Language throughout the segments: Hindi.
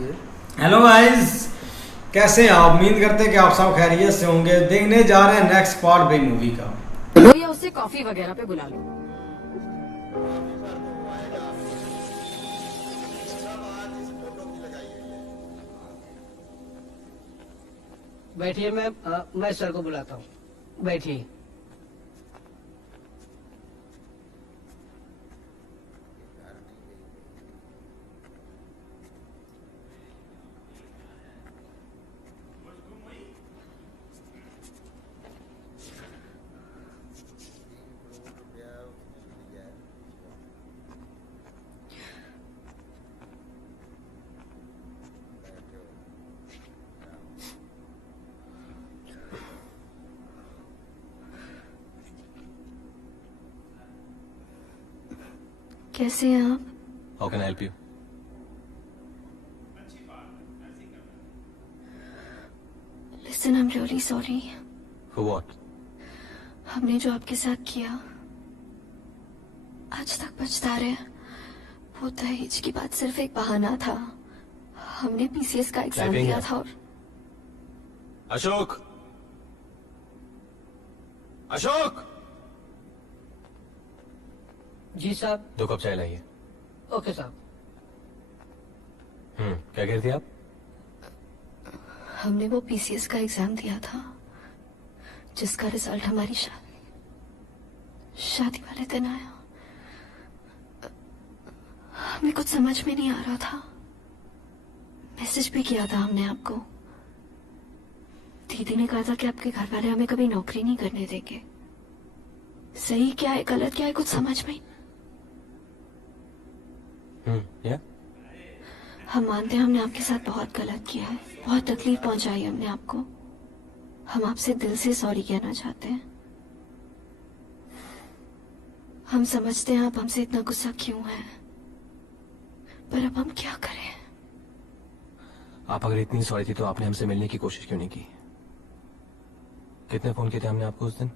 हेलो गाइस, कैसे हैं आप? उम्मीद करते हैं कि आप सब खैरियत से होंगे। देखने जा रहे हैं नेक्स्ट पार्ट भाई मूवी का। लो या उससे कॉफी वगैरह पे बुला लो। बैठिए मैम, मैं सर को बुलाता हूँ। बैठिए। कैसे हैं आप? How can I help you? Listen, I'm really sorry. For what? हमने जो आपके साथ किया आज तक पछता रहे हैं। वो दहेज की बात सिर्फ एक बहाना था। हमने पीसीएस का एग्जाम Typing दिया है। था और अशोक! अशोक! जी साहब। 2 कप चाय लाइए। ओके साहब। क्या कह रही थी आप? हमने वो पीसीएस का एग्जाम दिया था जिसका रिजल्ट हमारी शादी वाले दिन आया। हमें कुछ समझ में नहीं आ रहा था। मैसेज भी किया था हमने आपको। दीदी ने कहा था कि आपके घर वाले हमें कभी नौकरी नहीं करने देंगे। सही क्या है गलत क्या है कुछ समझ में। या? हम मानते हैं हमने आपके साथ बहुत गलत किया है, बहुत तकलीफ पहुंचाई हमने आपको। हम आपसे दिल से सॉरी कहना चाहते हैं। हम समझते हैं आप हमसे इतना गुस्सा क्यों है, पर अब हम क्या करें। आप अगर इतनी सॉरी थी तो आपने हमसे मिलने की कोशिश क्यों नहीं की? कितने फोन किए थे हमने आपको उस दिन?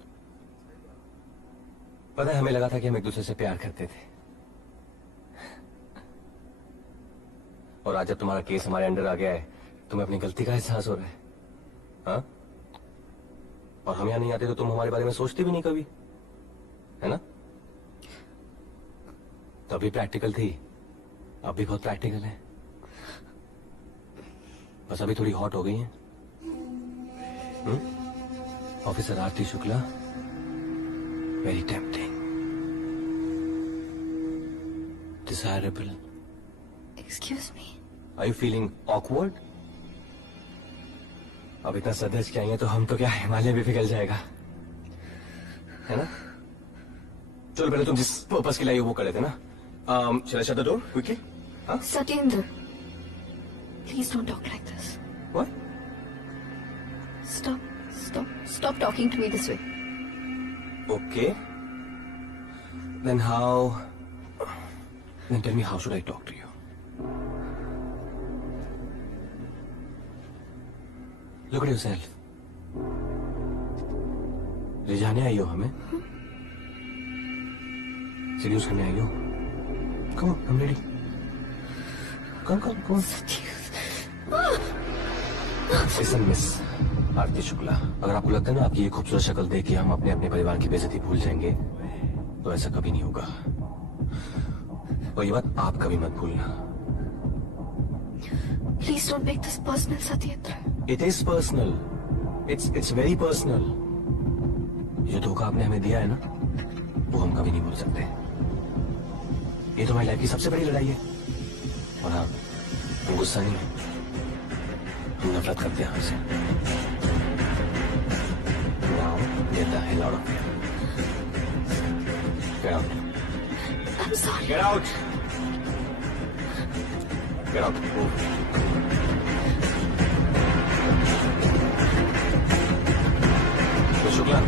पता है, हमें लगा था कि हम एक दूसरे से प्यार करते थे, और आज जब तुम्हारा केस हमारे अंडर आ गया है तुम्हें अपनी गलती का एहसास हो रहा है। हाँ? और हम यहाँ नहीं आते तो तुम हमारे बारे में सोचती भी नहीं कभी, है ना? तभी प्रैक्टिकल थी, अब भी बहुत प्रैक्टिकल है। बस अभी थोड़ी हॉट हो गई है। Officer Aarti Shukla, very tempting, desirable. Excuse me. Are you feeling awkward? अब इतना सदज के आएंगे तो हम तो क्या हिमालय भी पिघल जाएगा, है ना? चलो पहले तुम जिस पर्पस के लिए वो कर लेते ना। Shall I shut the door quickly? Huh? Satyendra, please don't talk like this. What? Stop talking to me this way. Okay. Then tell me how should I talk to you? Look at yourself. ले जाने आई हो हमें? सीरियस करने आई हो? Come on, I'm ready. Come on. Listen, miss Aarti Shukla, अगर आपको लगता है ना आपकी ये खूबसूरत शक्ल देख के हम अपने परिवार की बेइज्जती भूल जाएंगे, तो ऐसा कभी नहीं होगा। और ये बात आप कभी मत भूलना। Please don't make this personal, Satyendra. It is personal. It's very personal. जो धोखा आपने हमें दिया है ना, वो हम कभी नहीं भूल सकते। ये तो हमारी लाइफ की सबसे बड़ी लड़ाई है। और हाँ, हम गुस्सा नहीं है, हम नफरत करते हैं हमसे। Now, get the hell out of here. Get out. I'm sorry. Get out. Get out. Move. Shukla,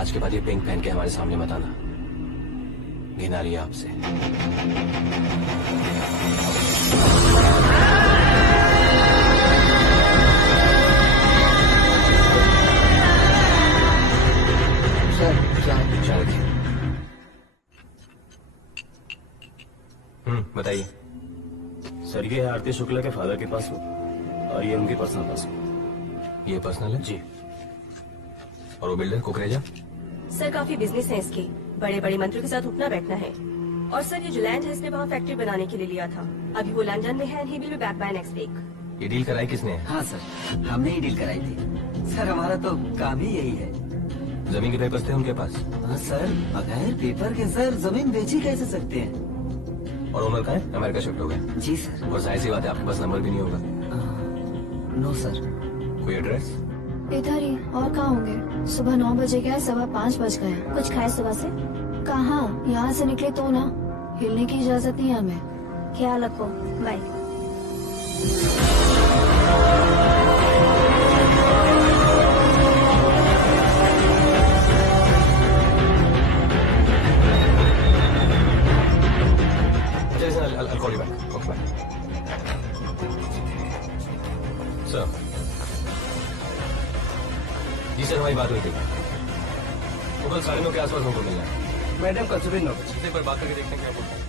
आज के बाद ये पिंक पहन के हमारे सामने मत आना। घिन आ रही है आपसे। सर बताइए। सर ये है आरती शुक्ला के फादर के पास और ये उनकी पर्सनल पासबुक। ये पर्सनल है जी। और वो बिल्डर कुकरेजा? सर काफी बिजनेस है इसके, बड़े बड़े मंत्रियों के साथ उठना बैठना है। और सर ये जो लैंड है इसने वहाँ फैक्ट्री बनाने के लिए लिया था। अभी वो लंदन में है and he will be back by next week. ये डील कराई किसने? हाँ सर, हमने ही डील कराई थी। सर हमारा तो काम ही यही है। जमीन के पेपर्स थे उनके पास? हाँ सर, बगैर पेपर के सर जमीन बेची कैसे सकते हैं? और ओनर कहाँ है? अमेरिका शिफ्ट हो गए? जी सर। और जाहिर सी बात है आपके पास नंबर भी नहीं होगा। No sir. कोई एड्रेस? इधर ही, और कहाँ होंगे? सुबह 9 बजे गए, 5:15 बज गए। कुछ खाए सुबह से? कहाँ, यहाँ से निकले तो ना, हिलने की इजाजत नहीं है हमें। ख्याल रखो, bye. I'll call you back. Okay, bye. Sir. जी सर, हमारी बात हुई थी। वो कल 9:30 के आसपास हमको मिलना है। मैडम कल सुबह 9 बजे। एक बार बात करके देखते हैं क्या बोलते हैं।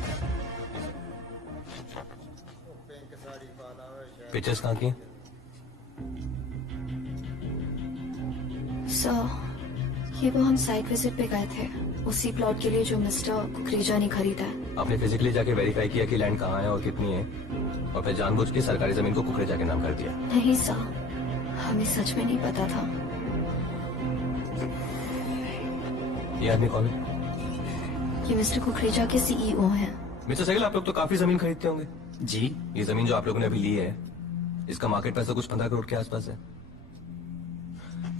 पिक्चर्स कहाँ की हैं? सर, ये वो हम साइट विजिट पे गए थे, उसी प्लॉट के लिए जो मिस्टर कुकरेजा ने खरीदा है। आपने फिजिकली जाके वेरीफाई किया कि लैंड कहाँ है और कितनी है, और फिर जानबूझ के सरकारी जमीन को कुकरेजा के नाम कर दिया? नहीं सर, हमें सच में नहीं पता था। ये आदमी कौन है? ये मिस्टर कुकरेजा के CEO हैं। मिस्टर सहगल, आप लोग तो काफी जमीन खरीदते होंगे? जी। ये जमीन जो आप लोगों ने अभी ली है, इसका मार्केट प्राइस तो कुछ 15 करोड़ के आसपास है।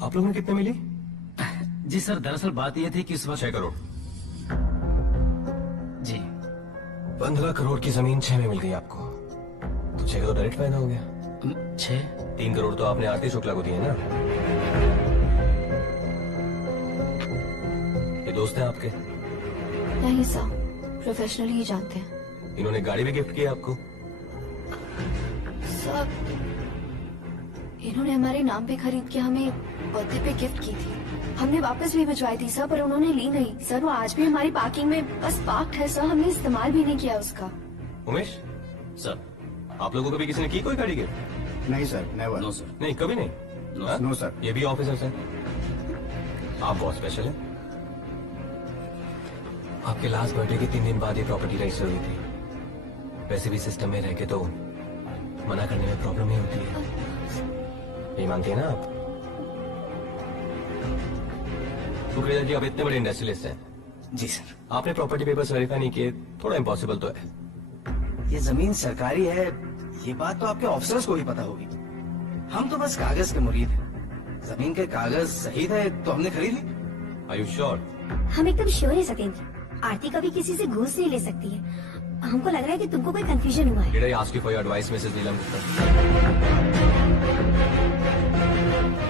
आप लोगों ने कितने मिली? जी सर, दरअसल बात ये थी कि इस वक्त 6 करोड़। जी। 15 करोड़ की जमीन 6 में मिल गई आपको, तो 6 करोड़ डायरेक्ट फायदा हो गया। 6? 3 करोड़ तो आपने आरती शुक्ला को दिए ना। ये दोस्त हैं आपके? नहीं सर, प्रोफेशनली ही जानते हैं। इन्होंने गाड़ी भी गिफ्ट की आपको? सर, इन्होंने हमारे नाम पे खरीद के हमें बर्थडे पे गिफ्ट की थी। हमने वापस भी भिजवाई थी सर, पर उन्होंने ली नहीं। सर, वो आज भी हमारी पार्किंग में बस पार्क्ड है सर, हमने इस्तेमाल भी नहीं किया उसका। उमेश सर, आप लोगों को भी किसी ने की कोई गाड़ी गिफ्ट? नहीं सर, नेवर। No sir. नहीं, कभी नहीं? No sir. ये भी ऑफिसर सर, आप बहुत स्पेशल हैं। आपके लास्ट बर्थडे के 3 दिन बाद ये प्रॉपर्टी रजिस्टर हुई थी। वैसे भी सिस्टम में रह के तो मना करने में प्रॉब्लम नहीं होती है, ये मानती है ना आप? कुकरेजा जी, आप इतने बड़े इंडस्ट्रियलिस्ट हैं। जी सर। आपने प्रॉपर्टी पेपर्स वेरीफाई नहीं किए, थोड़ा इम्पॉसिबल तो है। ये जमीन सरकारी है, ये बात तो आपके ऑफिसर्स को भी पता होगी। हम तो बस कागज के मुरीद हैं। जमीन के कागज सही थे तो हमने खरीद ली। Are you sure? हम एकदम श्योर है सत्येंद्र, आरती कभी किसी से घूस नहीं ले सकती है। हमको लग रहा है कि तुमको कोई कंफ्यूजन हुआ है। Did I ask you for your advice, Mrs. Neelam Gupta?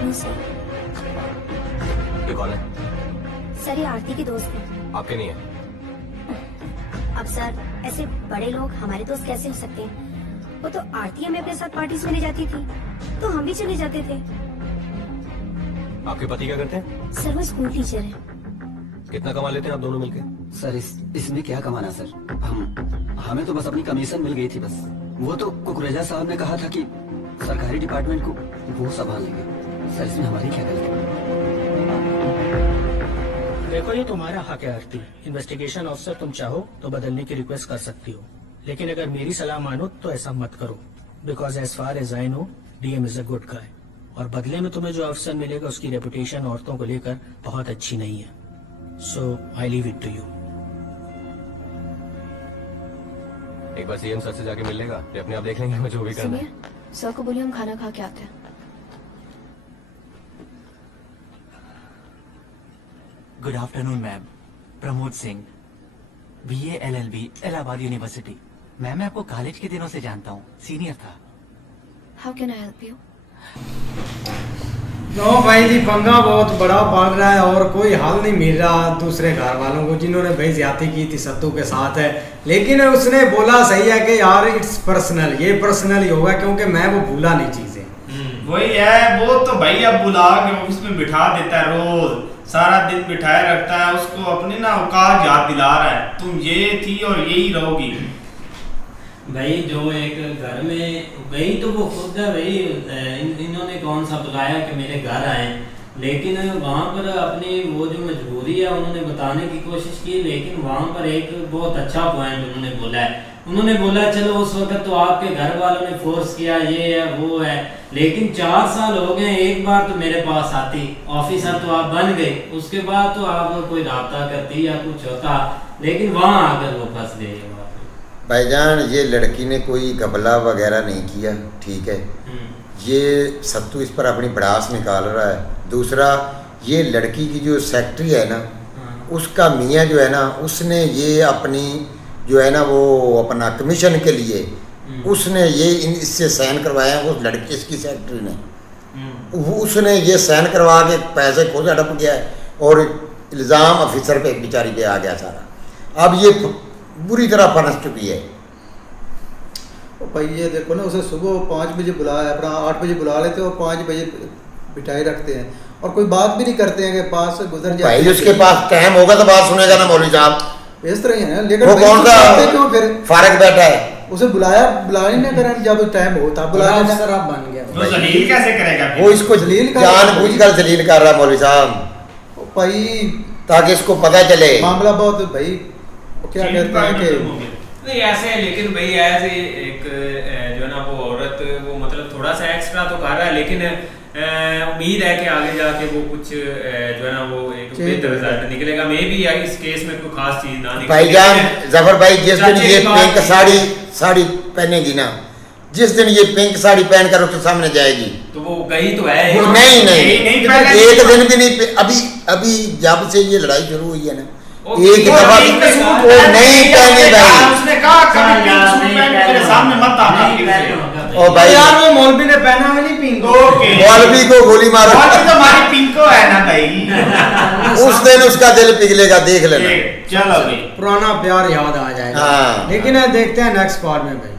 No sir. ये कौन है? सर, ये आरती के दोस्त हैं। आपके नहीं है? अब सर, ऐसे बड़े लोग हमारे दोस्त कैसे हो सकते हैं? वो तो आरती हमें अपने साथ पार्टीज में ले जाती थी, तो हम भी चले जाते थे। आपके पति क्या करते हैं? सर, वो स्कूल टीचर है। कितना कमा लेते हैं आप दोनों मिलके? सर, इसमें क्या कमाना सर, हमें तो बस अपनी कमीशन मिल गई थी बस। वो तो कुकरेजा साहब ने कहा था कि सरकारी डिपार्टमेंट को वो संभाल लेंगे। सर, इसमें हमारी क्या गलती? देखो, ये तुम्हारा हक है आरती। इन्वेस्टिगेशन ऑफिसर तुम चाहो तो बदलने की रिक्वेस्ट कर सकती हो, लेकिन अगर मेरी सलाह मानो तो ऐसा मत करो, because as far as I know DM is a good guy, और बदले में तुम्हें जो अफसर मिलेगा उसकी रेपुटेशन औरतों को लेकर बहुत अच्छी नहीं है। So I leave it to you. एक बार सीएम सर से जाके मिल लेगा, ये अपने आप देख लेंगे, मैं जो भी करना है। सुनिए, सर को बोलिए हम खाना खा के आते हैं। Good afternoon ma'am, Pramod Singh, BA LLB, Allahabad university. Ma'am, मैं आपको कॉलेज के दिनों से जानता हूँ, सीनियर था। How can I help you? No भाई जी, पंगा बहुत बड़ा पड़ रहा है और कोई हल नहीं मिल रहा दूसरे घर वालों को, जिन्होंने भाई ज्यादती की थी सत्तू के साथ है। लेकिन उसने बोला सही है कि यार इट्स पर्सनल, ये पर्सनल ही होगा, क्योंकि मैं वो भूला नहीं चीजें। वही है, वो तो भाई अब बुला के ऑफिस में बिठा देता है, रोज सारा दिन बिठाए रखता है, उसको अपनी ना औकात याद दिला रहा है, तुम ये थी और यही रहोगी। भाई जो एक घर में भाई तो वो खुद है भाई, इन्होंने कौन सा बुलाया कि मेरे घर आए, लेकिन वहाँ पर अपनी वो जो मजबूरी है उन्होंने बताने की कोशिश की, लेकिन वहाँ पर एक बहुत अच्छा पॉइंट उन्होंने बोला है। उन्होंने बोला चलो उस वक्त तो आपके घर वालों ने फोर्स किया, ये है वो है, लेकिन 4 साल हो गए, एक बार तो मेरे पास आती, ऑफिसर तो आप बन गए, उसके बाद तो आप कोई रब्ता करती या कुछ होता, लेकिन वहाँ आकर वो फंस गए। भाईजान ये लड़की ने कोई घपला वगैरह नहीं किया, ठीक है, ये सत्तू इस पर अपनी भड़ास निकाल रहा है। दूसरा ये लड़की की जो सेक्रेटरी है ना, उसका मियाँ जो है ना, उसने ये अपनी जो है ना वो अपना कमीशन के लिए उसने ये इससे साइन करवाया, उस लड़की इसकी सेक्रेटरी ने, उसने ये साइन करवा के पैसे खुद हड़प गया है और इल्ज़ाम ऑफिसर पे बेचारी पे आ गया सारा। अब ये बुरी तरह फंस चुकी है। भाई ये देखो ना, उसे सुबह 5 बजे बुलाया, अपना 8 बजे बुला लेते और 5 बजे बिठाए रखते हैं और कोई बात भी नहीं करते हैं कि पास से गुजर जाए। भाई उसके पास टाइम होगा तो बात सुनेगा ना मौलवी साहब, इस तरह ही है। लेकिन वो कौन सा क्यों फिर फारग बैठा है? उसे बुलाया नहीं करें, जब टाइम हो तब बुलाया बन गया। तो जलील कैसे करेगा? वो इसको जानबूझकर जलील कर रहा है मौलवी साहब भाई, ताकि इसको पता चले मामला बहुत भाई क्या कहते हैं कि नहीं ऐसे, लेकिन भाई ऐसे एक जो है ना वो औरत वो मतलब थोड़ा सा एक्स्ट्रा तो कर रहा है, लेकिन उम्मीद है कि आगे जाके वो कुछ जो है ना वो एक बेहतर रिजल्ट निकलेगा। मे भी इस केस में कोई खास चीज ना निकले। भाईजान जफर भाई, जिस दिन ये पिंक साड़ी पहनेगी ना, जिस दिन ये पिंक साड़ी पहनकर उसके सामने जाएगी तो वो गई तो है नहीं एक दिन भी नहीं। अभी जब से ये लड़ाई शुरू हुई है ना, एक दफा वो नहीं पहने भाई, उसने कहा कभी पिंक सूट पहन के मेरे सामने मत आना। ओ भाई यार वो मौलवी ने पहना हुआ नहीं पिंक। ओके, मौलवी को गोली मारो, मौलवी तो हमारी पिंको है ना भाई। उस दिन उसका दिल पिघलेगा, देख लेना। चलो भाई, पुराना प्यार याद आ जाएगा। हाँ। लेकिन देखते हैं नेक्स्ट पार्ट में भाई।